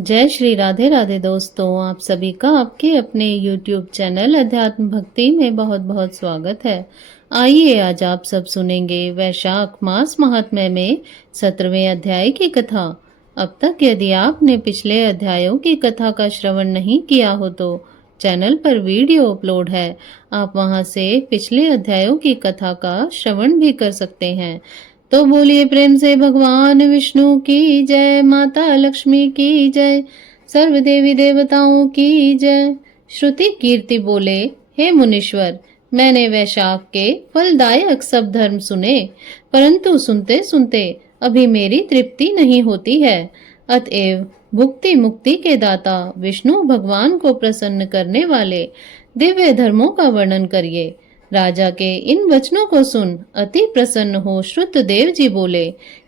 जय श्री राधे राधे दोस्तों, आप सभी का आपके अपने YouTube चैनल अध्यात्म भक्ति में बहुत बहुत स्वागत है। आइए आज आप सब सुनेंगे वैशाख मास महात्म्य में 17वें अध्याय की कथा। अब तक यदि आपने पिछले अध्यायों की कथा का श्रवण नहीं किया हो तो चैनल पर वीडियो अपलोड है, आप वहां से पिछले अध्यायों की कथा का श्रवण भी कर सकते हैं। तो बोलिए प्रेम से भगवान विष्णु की जय, माता लक्ष्मी की जय, सर्व देवी देवताओं की जय। श्रुति कीर्ति बोले, हे मुनीश्वर, मैंने वैशाख के फलदायक सब धर्म सुने, परंतु सुनते सुनते अभी मेरी तृप्ति नहीं होती है। अतएव भुक्ति मुक्ति के दाता विष्णु भगवान को प्रसन्न करने वाले दिव्य धर्मों का वर्णन करिए। राजा के इन वचनों को सुन अति प्रसन्न हो श्रुतदेव जी बोले,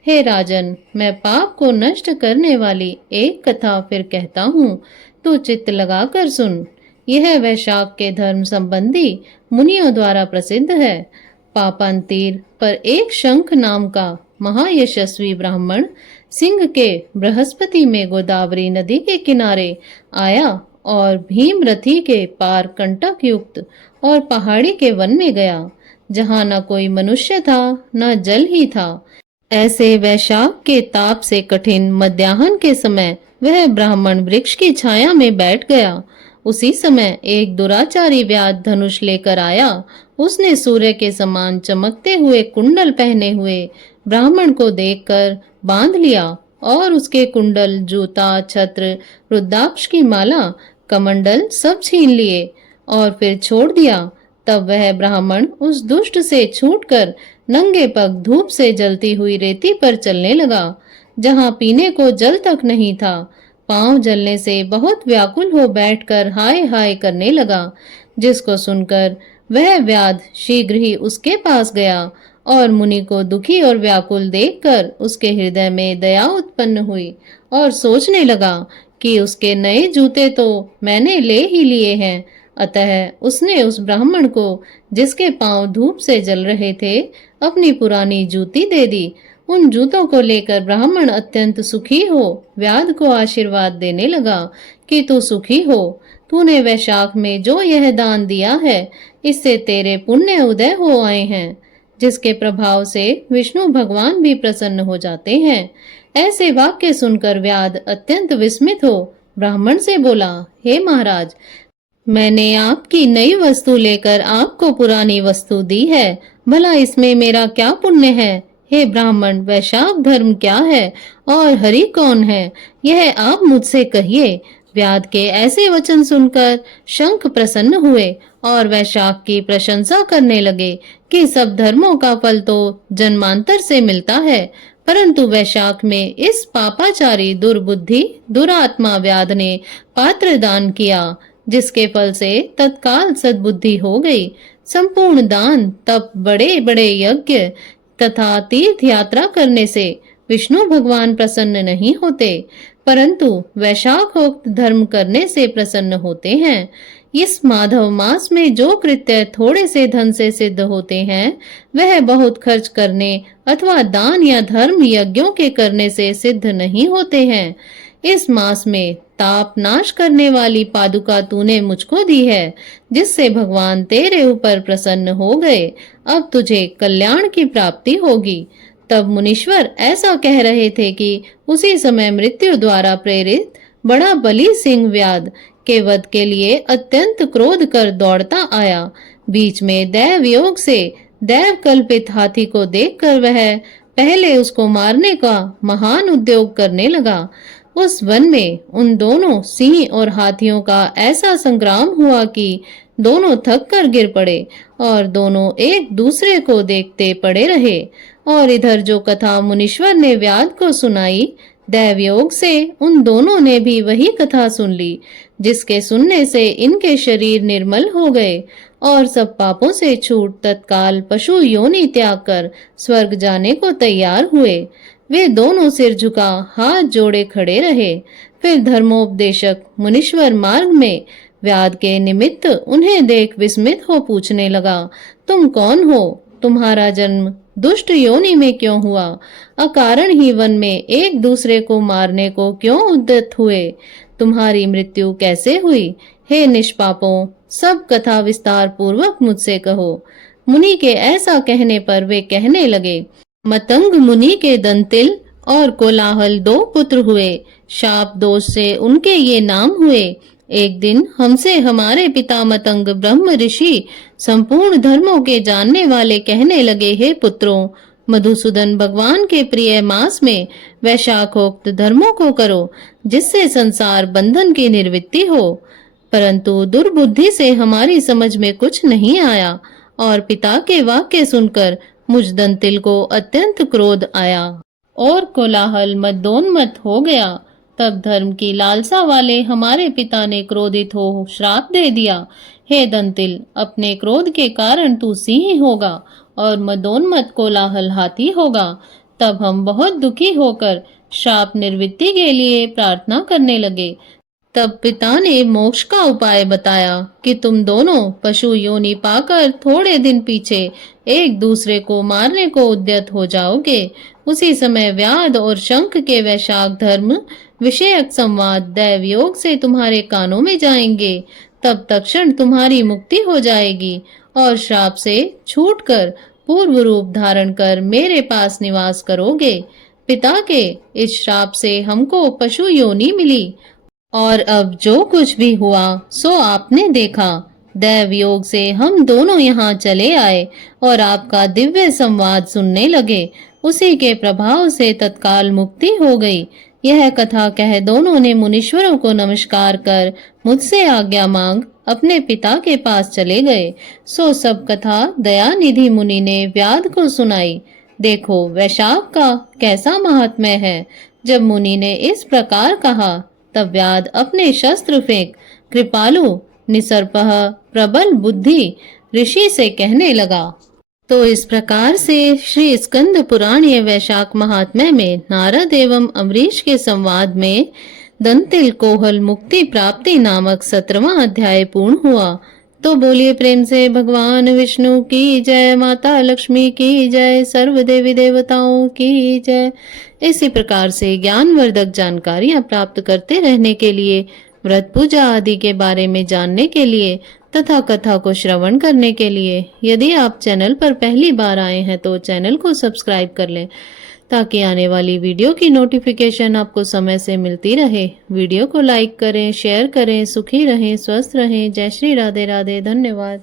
हे राजन, मैं पाप को नष्ट करने वाली एक कथा फिर कहता हूँ, तू चित्त लगाकर सुन। यह वैशाख के धर्म संबंधी मुनियों द्वारा प्रसिद्ध है। पापन तीर पर एक शंख नाम का महायशस्वी ब्राह्मण सिंह के बृहस्पति में गोदावरी नदी के किनारे आया और भीमरथी के पार कंटक युक्त और पहाड़ी के वन में गया, जहाँ न कोई मनुष्य था न जल ही था। ऐसे वैशाख के ताप से कठिन मध्याह्न के समय वह ब्राह्मण वृक्ष की छाया में बैठ गया। उसी समय एक दुराचारी व्याध धनुष लेकर आया। उसने सूर्य के समान चमकते हुए कुंडल पहने हुए ब्राह्मण को देखकर बांध लिया और उसके कुंडल, जूता, छत्र, रुद्राक्ष की माला, कमंडल सब छीन लिए और फिर छोड़ दिया। तब वह ब्राह्मण उस दुष्ट से छूटकर नंगे पग धूप से जलती हुई रेती पर चलने लगा, जहाँ पीने को जल तक नहीं था। पांव जलने से बहुत व्याकुल हो बैठकर हाय हाय करने लगा, जिसको सुनकर वह व्याध शीघ्र ही उसके पास गया और मुनि को दुखी और व्याकुल देखकर उसके हृदय में दया उत्पन्न हुई और सोचने लगा कि उसके नए जूते तो मैंने ले ही लिए हैं। अतः उसने उस ब्राह्मण को, जिसके पांव धूप से जल रहे थे, अपनी पुरानी जूती दे दी। उन जूतों को लेकर ब्राह्मण अत्यंत सुखी हो व्याध को आशीर्वाद देने लगा कि तू सुखी हो, तूने वैशाख में जो यह दान दिया है, इससे तेरे पुण्य उदय हो आए हैं, जिसके प्रभाव से विष्णु भगवान भी प्रसन्न हो जाते हैं। ऐसे वाक्य सुनकर व्याध अत्यंत विस्मित हो ब्राह्मण से बोला, हे महाराज, मैंने आपकी नई वस्तु लेकर आपको पुरानी वस्तु दी है, भला इसमें मेरा क्या पुण्य है? हे ब्राह्मण, वैशाख धर्म क्या है और हरि कौन है, यह आप मुझसे कहिए। व्याध के ऐसे वचन सुनकर शंख प्रसन्न हुए और वैशाख की प्रशंसा करने लगे कि सब धर्मों का फल तो जन्मांतर से मिलता है, परंतु वैशाख में इस पापाचारी दुर्बुद्धि दुरात्मा व्याध ने पात्र दान किया, जिसके फल से तत्काल सद्बुद्धि हो गई। संपूर्ण दान, तप, बड़े बड़े यज्ञ तथा तीर्थ यात्रा करने से विष्णु भगवान प्रसन्न नहीं होते, परंतु वैशाखोक्त धर्म करने से प्रसन्न होते हैं। इस माधव मास में जो कृत्य थोड़े से धन से सिद्ध होते हैं, वह बहुत खर्च करने अथवा दान या धर्म यज्ञों के करने से सिद्ध नहीं होते हैं। इस मास में ताप नाश करने वाली पादुका तूने मुझको दी है, जिससे भगवान तेरे ऊपर प्रसन्न हो गए। अब तुझे कल्याण की प्राप्ति होगी। तब मुनीश्वर ऐसा कह रहे थे कि उसी समय मृत्यु द्वारा प्रेरित बड़ा बलि सिंह व्याध के वध के लिए अत्यंत क्रोध कर दौड़ता आया। बीच में दैव योग से दैव कल्पित हाथी को देखकर वह पहले उसको मारने का महान उद्योग करने लगा। उस वन में उन दोनों सिंह और हाथियों का ऐसा संग्राम हुआ कि दोनों थक कर गिर पड़े और दोनों एक दूसरे को देखते पड़े रहे। और इधर जो कथा मुनीश्वर ने व्याध को सुनाई, दैवयोग से उन दोनों ने भी वही कथा सुन ली, जिसके सुनने से इनके शरीर निर्मल हो गए और सब पापों से छूट तत्काल पशु योनि त्याग कर स्वर्ग जाने को तैयार हुए। वे दोनों सिर झुका हाथ जोड़े खड़े रहे। फिर धर्मोपदेशक मुनीश्वर मार्ग में व्याध के निमित्त उन्हें देख विस्मित हो पूछने लगा, तुम कौन हो? तुम्हारा जन्म दुष्ट योनि में क्यों हुआ? अकारण ही वन में एक दूसरे को मारने को क्यों उद्यत हुए? तुम्हारी मृत्यु कैसे हुई? हे निष्पापों, सब कथा विस्तार पूर्वक मुझसे कहो। मुनि के ऐसा कहने पर वे कहने लगे, मतंग मुनि के दंतिल और कोलाहल 2 पुत्र हुए। शाप दोष से उनके ये नाम हुए। एक दिन हमसे हमारे पिता मतंग ब्रह्म ऋषि संपूर्ण धर्मों के जानने वाले कहने लगे, हे पुत्रों, मधुसूदन भगवान के प्रिय मास में वैशाखोक्त धर्मों को करो, जिससे संसार बंधन की निवृत्ति हो। परंतु दुर्बुद्धि से हमारी समझ में कुछ नहीं आया और पिता के वाक्य सुनकर मुझ दंतिल को अत्यंत क्रोध आया और कोलाहल मदोन्मत्त हो गया। तब धर्म की लालसा वाले हमारे पिता ने क्रोधित हो श्राप दे दिया, हे दंतिल, अपने क्रोध के कारण तू सिंह होगा और मदोन्मत्त कोलाहल हाथी होगा। तब हम बहुत दुखी होकर शाप निवृत्ति के लिए प्रार्थना करने लगे। तब पिता ने मोक्ष का उपाय बताया कि तुम दोनों पशु योनि पाकर थोड़े दिन पीछे एक दूसरे को मारने को उद्यत हो जाओगे। उसी समय व्याध और शंख के वैशाख धर्म विषयक संवाद दैव योग से तुम्हारे कानों में जाएंगे। तब तत्क्षण तुम्हारी मुक्ति हो जाएगी और श्राप से छूटकर पूर्व रूप धारण कर मेरे पास निवास करोगे। पिता के इस श्राप से हमको पशु योनि मिली और अब जो कुछ भी हुआ सो आपने देखा। दैव योग से हम दोनों यहाँ चले आए और आपका दिव्य संवाद सुनने लगे। उसी के प्रभाव से तत्काल मुक्ति हो गई। यह कथा कह दोनों ने मुनीश्वरों को नमस्कार कर मुझसे आज्ञा मांग अपने पिता के पास चले गए। सो सब कथा दयानिधि मुनि ने व्याध को सुनाई। देखो वैशाख का कैसा महात्म्य है। जब मुनि ने इस प्रकार कहा तब व्याध अपने शस्त्र फेंक कृपालु निसर्पः प्रबल बुद्धि ऋषि से कहने लगा। तो इस प्रकार से श्री स्कंद पुराण वैशाख महात्म्य में नारद एवं अम्बरीश के संवाद में दंतिल कोहल मुक्ति प्राप्ति नामक 17वां अध्याय पूर्ण हुआ। तो बोलिए प्रेम से भगवान विष्णु की जय, माता लक्ष्मी की जय, सर्व देवी देवताओं की जय। इसी प्रकार से ज्ञानवर्धक जानकारियां प्राप्त करते रहने के लिए, व्रत पूजा आदि के बारे में जानने के लिए तथा कथा को श्रवण करने के लिए यदि आप चैनल पर पहली बार आए हैं तो चैनल को सब्सक्राइब कर लें ताकि आने वाली वीडियो की नोटिफिकेशन आपको समय से मिलती रहे। वीडियो को लाइक करें, शेयर करें। सुखी रहें, स्वस्थ रहें। जय श्री राधे राधे। धन्यवाद।